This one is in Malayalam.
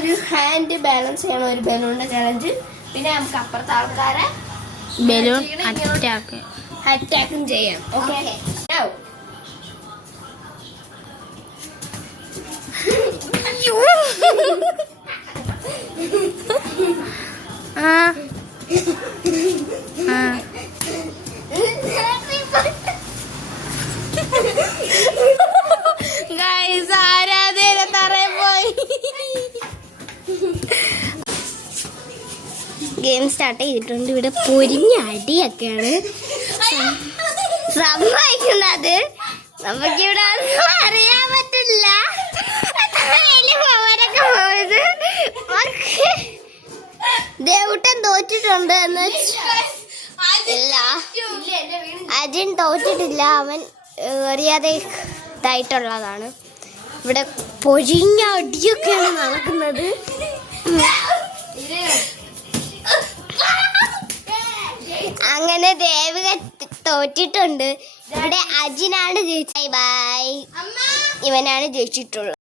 ഒരു ഹാൻഡ് ബാലൻസ് ചെയ്യണം ഒരു ബലൂണിന്റെ ചലഞ്ച്. പിന്നെ നമുക്ക് അപ്പുറത്തെ ആൾക്കാരെ ബലൂൺ അറ്റാക്കും ചെയ്യാം. ഓക്കെ ആരാധന തറയെ പോയി. ഗെയിം സ്റ്റാർട്ട് ചെയ്തിട്ടുണ്ട്. ഇവിടെ പൊരിഞ്ഞ അടിയൊക്കെയാണ് സംഭവിക്കുന്നത്. നമുക്കിവിടെ ഒന്നും അറിയാൻ പറ്റില്ല. ദേവുട്ടൻ തോറ്റിട്ടുണ്ട് എന്ന് ഇല്ല, അജിൻ തോറ്റിട്ടില്ല. അവൻ അറിയാതെ ഇതായിട്ടുള്ളതാണ്. ഇവിടെ പൊരിഞ്ഞ അടിയൊക്കെയാണ് നടക്കുന്നത്. അങ്ങനെ ദേവിക തോറ്റിട്ടുണ്ട്. ഇവിടെ അജിനാണ് ജയിച്ചത്. ബൈ, ഇവനാണ് ജയിച്ചിട്ടുള്ളത്.